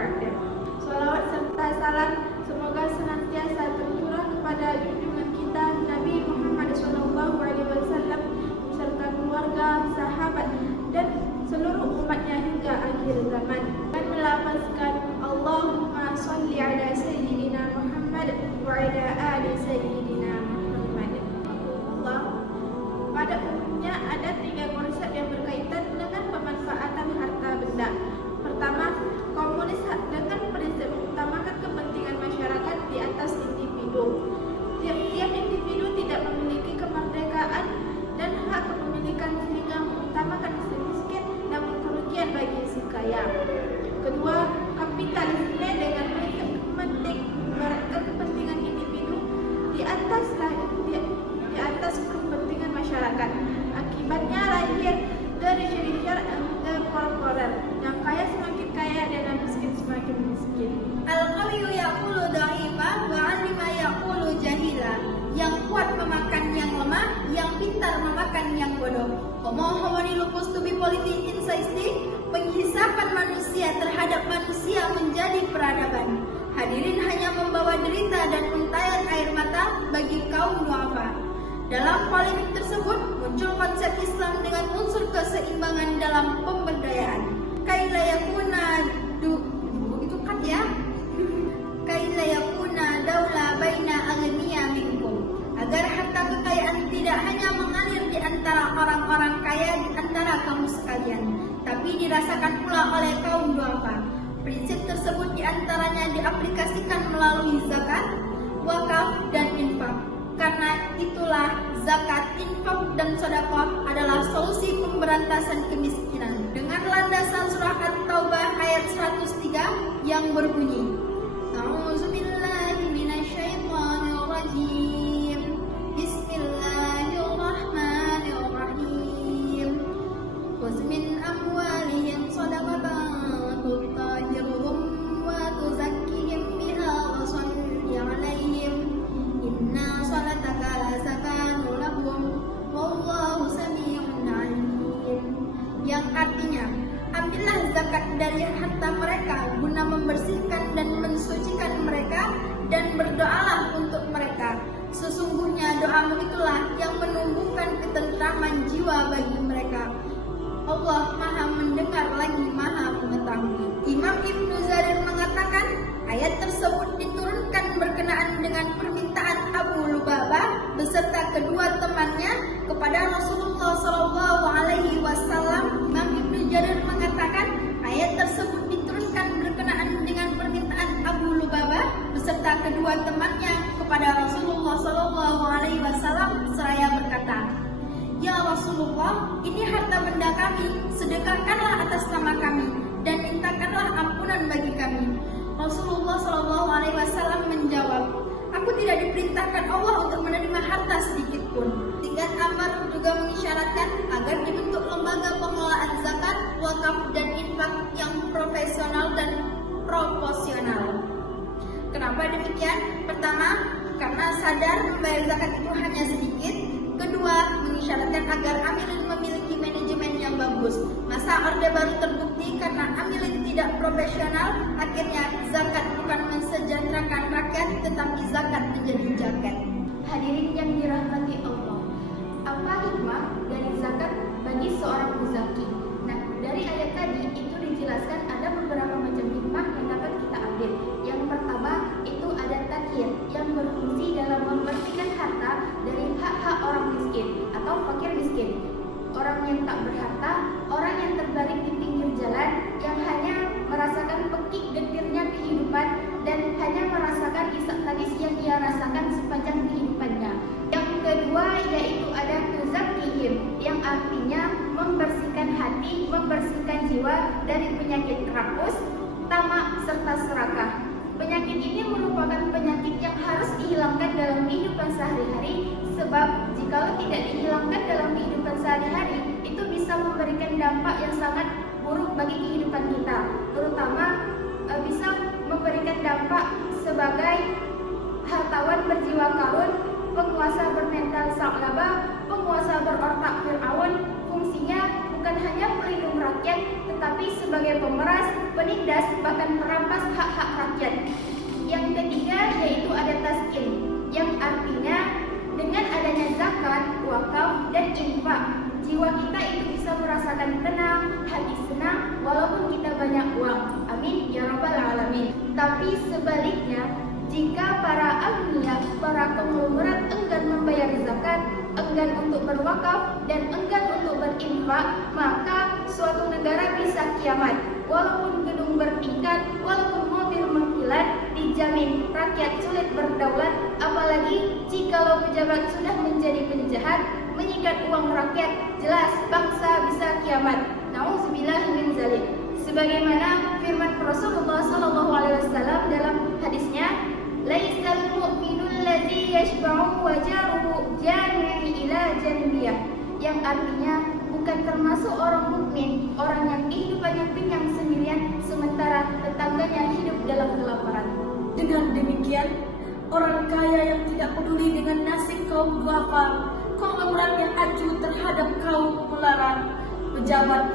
ba'd. Salawat serta salam semoga senantiasa tercurah kepada junjungan kita Nabi Muhammad SAW beserta keluarga, sahabat dan seluruh umatnya hingga akhir zaman. Dan melafazkan Allahumma sholli ala sayyidina Muhammad wa ala ali sayyidina Muhammad. Allah. Pada umumnya ada 3 konsep yang berkaitan dengan pemanfaatan harta benda. Pertama, komunis dengan prinsip mengutamakan kepentingan masyarakat di atas individu. Tiap-tiap individu tidak memiliki kemerdekaan dan hak kepemilikan sehingga mengutamakan si miskin namun kerugian bagi si kaya. Kedua, kapitalisme dengan prinsip kepentingan individu di atas kepentingan masyarakat. Akibatnya lahir dari syariat korporat, yang kaya semakin kaya dan yang miskin semakin miskin. Al-qawiyyu yaqulu dha'ifa wa 'alima yaqulu jahila. Yang kuat memakan yang lemah, yang pintar memakan yang bodoh. Homo lupus to be politik insaisti, penghisapan manusia terhadap manusia menjadi peradaban. Hadirin hanya membawa derita dan untayan air mata bagi kaum duafa. Dalam polemik tersebut muncul konsep Islam dengan unsur keseimbangan dalam pemberdayaan. Kaila yakuna daula baina aghniya minkum. Agar harta kekayaan tidak hanya mengalir di antara orang-orang kaya di antara kamu sekalian, tapi dirasakan pula oleh kaum duafa. Prinsip tersebut diantaranya diaplikasikan melalui zakat, wakaf, dan infak. Karena itulah zakat, infak, dan sedekah adalah solusi pemberantasan kemiskinan. Dengan landasan surah At-Taubah ayat 103 yang berbunyi, A'udzubillahi minasyaitonirrajim. Bismillahirrahmanirrahim. Khudz min amwalihim shadaqatan tutahhiruhum wa tuzakkihim biha wa shalli 'alaihim. Inna salataka sakanu lahum wallahu sami'un 'alim. Yang artinya, ambillah zakat dari harta mereka guna membersihkan dan mensucikan mereka, dan berdoalah untuk mereka. Sesungguhnya doamu itulah yang menumbuhkan ketentraman jiwa bagi mereka. Allah Maha mendengar lagi Maha mengetahui. Imam Ibnu Jarir mengatakan, ayat tersebut diturunkan berkenaan dengan permintaan Abu Lubabah beserta kedua temannya kepada Rasulullah SAW. Imam Ibnu Jarir mengatakan, ayat tersebut diturunkan berkenaan dengan permintaan Abu Lubabah beserta kedua temannya kepada Rasulullah SAW seraya berkata, Ya Rasulullah, ini harta benda kami, sedekahkanlah atas nama kami dan mintakanlah ampunan bagi kami. Rasulullah SAW menjawab, aku tidak diperintahkan Allah untuk menerima harta sedikit pun. Dengan Amar juga mengisyaratkan agar dibentuk lembaga pengelolaan zakat, wakaf, dan infak yang profesional dan proporsional. Kenapa demikian? Pertama, karena sadar membayar zakat itu hanya sedikit. Kedua, mengisyaratkan agar amilin memiliki manajemen yang bagus. Masa Orde Baru terbukti karena amilin tidak profesional, akhirnya zakat bukan mensejahterakan rakyat, tetapi zakat menjadi jaket. Hadirin yang dirahmati Allah, apa hikmah dari zakat bagi seorang muzaki? Nah, dari ayat tadi itu dijelaskan ada beberapa macam hikmah yang dapat kita ambil. Yang pertama itu ada takhir yang berfungsi dalam membersihkan harta dari hak-hak orang miskin atau fakir miskin. Orang yang tak berharta, orang yang terbaring di pinggir jalan, yang hanya merasakan pekik getirnya kehidupan dan hanya merasakan isak tangis yang ia rasakan sepanjang kehidupannya. Yang kedua yaitu ada tuzakkihim, yang artinya membersihkan hati, membersihkan jiwa dari penyakit rakus, tamak, serta serakah. Penyakit ini merupakan penyakit yang harus dihilangkan dalam kehidupan sehari-hari, sebab jikalau tidak dihilangkan dalam kehidupan sehari-hari, itu bisa memberikan dampak yang sangat buruk bagi kehidupan kita, terutama bisa memberikan dampak sebagai hartawan berjiwa karun, penguasa bermental saklaba, penguasa berotak Fir'aun. Fungsinya bukan hanya pelindung rakyat, tetapi sebagai pemeras, penindas, bahkan perampas hak-hak rakyat. Yang ketiga yaitu ada taskin, yang artinya dengan adanya zakat, wakaf, dan infak, jiwa kita itu bisa merasakan tenang, hati senang, walaupun kita banyak uang. Amin ya rabbal alamin. Tapi sebaliknya, jika para agniya, para konglomerat enggan membayar zakat, enggan untuk berwakaf, dan enggan untuk berinfak, maka suatu negara bisa kiamat. Walaupun gedung bertingkat, walaupun mobil mengkilat, dijamin rakyat sulit berdaulat. Apalagi jikalau pejabat sudah menjadi penjahat, menyikat uang rakyat, jelas bangsa bisa kiamat. Nauzubillah min zalik. Sebagaimana firman Rasulullah SAW dalam hadisnya, laisal mu'minul ladzi yashba'u wa jaruhu jani'i ila janbiyah, yang artinya bukan termasuk orang mukmin orang yang kehidupannya kenyang sendirian sementara tetangganya hidup dalam kelaparan. Dengan demikian, orang kaya yang tidak peduli dengan nasib kaum duafa, konglomerat yang acuh terhadap kaum melarat, pejabat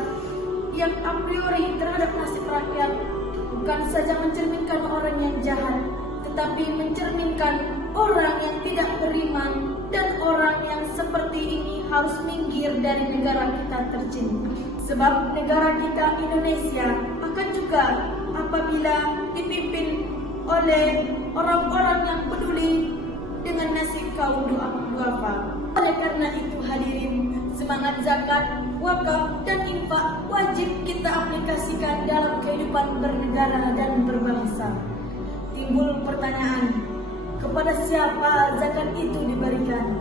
yang a priori terhadap nasib rakyat, bukan saja mencerminkan orang yang jahat, tetapi mencerminkan orang yang tidak beriman, dan orang yang seperti ini harus minggir dari negara kita tercinta. Sebab negara kita Indonesia akan juga apabila dipimpin oleh orang-orang yang peduli dengan nasib kaum duafa. Oleh karena itu hadirin, semangat zakat, wakaf, dan infak wajib kita aplikasikan dalam kehidupan bernegara dan berbangsa. Timbul pertanyaan, kepada siapa zakat itu diberikan?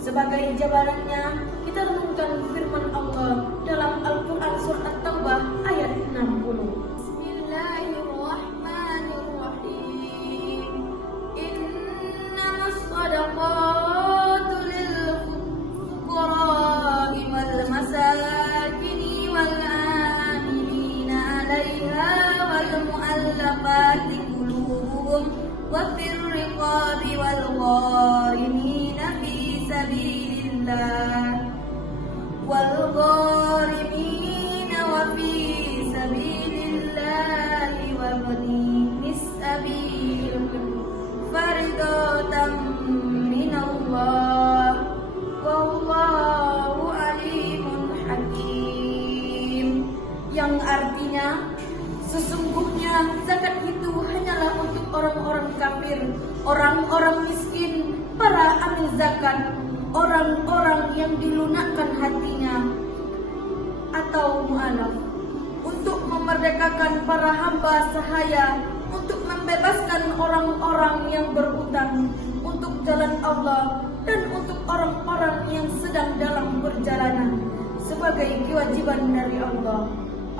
Sebagai jawabannya, kita renungkan firman Allah dalam Al-Quran Surah At-Taubah ayat 60. Bismillahirrahmanirrahim. Innamas shadaqatu lil fuqara'i wal masakini wal amilina 'alaiha wal mu'allafati qulubuhum wa fir riqabi wal gharimina fi sabilillah wal gharimina wa fi sabilillah wa ibnis sabil faridatan minallah wallahu alimun hakim, yang artinya sesungguhnya zakat itu hanyalah untuk orang-orang kafir, orang-orang miskin, para amil zakat, orang-orang yang dilunakkan hatinya atau mu'alaf, untuk memerdekakan para hamba sahaya, untuk membebaskan orang-orang yang berhutang untuk jalan Allah, dan untuk orang-orang yang sedang dalam perjalanan sebagai kewajiban dari Allah.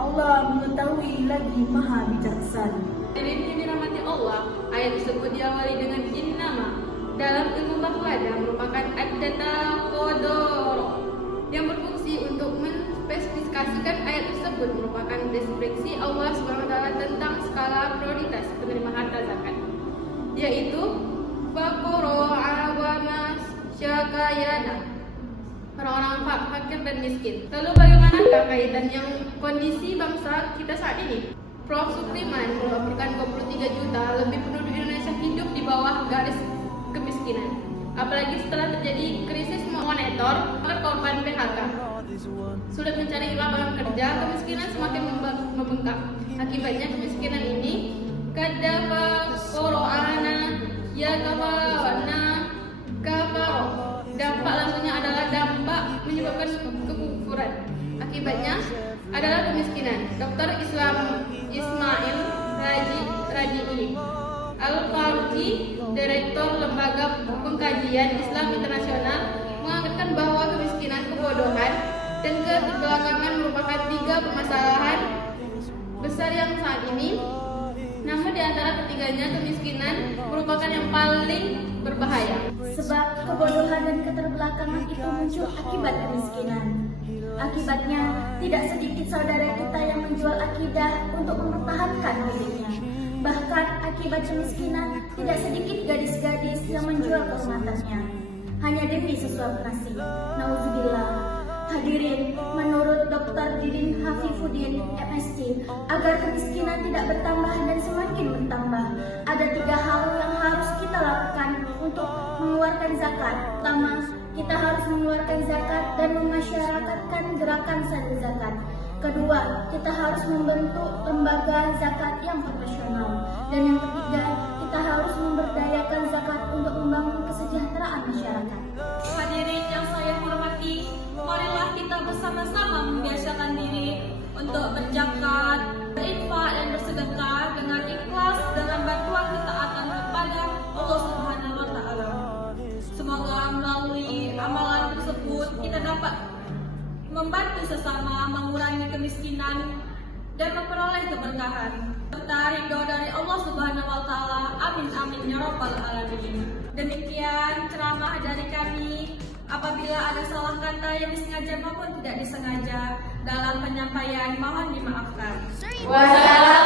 Allah mengetahui lagi maha bijaksana. Hadirin yang dirahmati Allah, ayat tersebut diawali dengan innama. Dalam ilmu bahladah merupakan ad-data qadar yang berfungsi untuk menspesifikasikan ayat tersebut, merupakan deskripsi Allah SWT tentang skala prioritas penerima harta zakat, yaitu faqara awama syakayana, orang-orang fakir dan miskin. Lalu bagaimanakah kaitan yang kondisi bangsa kita saat ini? Prof. Supriman melaporkan 23 juta lebih penduduk Indonesia hidup di bawah garis kemiskinan. Apalagi setelah terjadi krisis moneter, korban PHK. Sulit mencari lapangan kerja, kemiskinan semakin membengkak. Akibatnya kemiskinan ini kadafa qoro'ana ya kafawana kafaro. Dampak langsungnya adalah dampak menyebabkan kekufuran. Akibatnya adalah kemiskinan. Dr. Ismail Raji'i Al-Farji, Direktur Lembaga Pengkajian Islam Internasional, mengatakan bahwa kemiskinan, kebodohan, dan keterbelakangan merupakan 3 permasalahan besar yang saat ini. Namun di antara ketiganya, kemiskinan merupakan yang paling berbahaya. Sebab kebodohan dan keterbelakangan itu muncul akibat kemiskinan. Akibatnya, tidak sedikit saudara kita yang menjual akidah untuk mempertahankan miliknya. Bahkan akibat kemiskinan, tidak sedikit gadis-gadis yang menjual kehormatannya hanya demi sesuap nasi. Nauzubillah. Hadirin, menurut Dr. Didin Hafifuddin, MSc, agar kemiskinan tidak bertambah dan semakin bertambah, ada 3 hal yang harus kita lakukan untuk mengeluarkan zakat. Pertama, kita harus mengeluarkan zakat dan memasyarakatkan gerakan sadar zakat. Kedua, kita harus membentuk lembaga zakat yang profesional. Dan yang ketiga, kita harus memberdayakan zakat untuk membangun kesejahteraan masyarakat. Hadirin yang saya hormati, marilah kita bersama-sama membiasakan diri untuk berzakat, berinfak dan bersedekah dengan ikhlas dengan bantuan ketaatan kepada Allah Subhanahu wa taala. Semoga melalui amalan tersebut kita dapat membantu sesama mengurangi kemiskinan dan memperoleh keberkahan serta ridho dari Allah Subhanahu wa taala. Amin amin ya rabbal alamin. Demikian ceramah dari kami. Apabila ada salah kata yang disengaja maupun tidak disengaja dalam penyampaian, mohon dimaafkan. Wassalamualaikum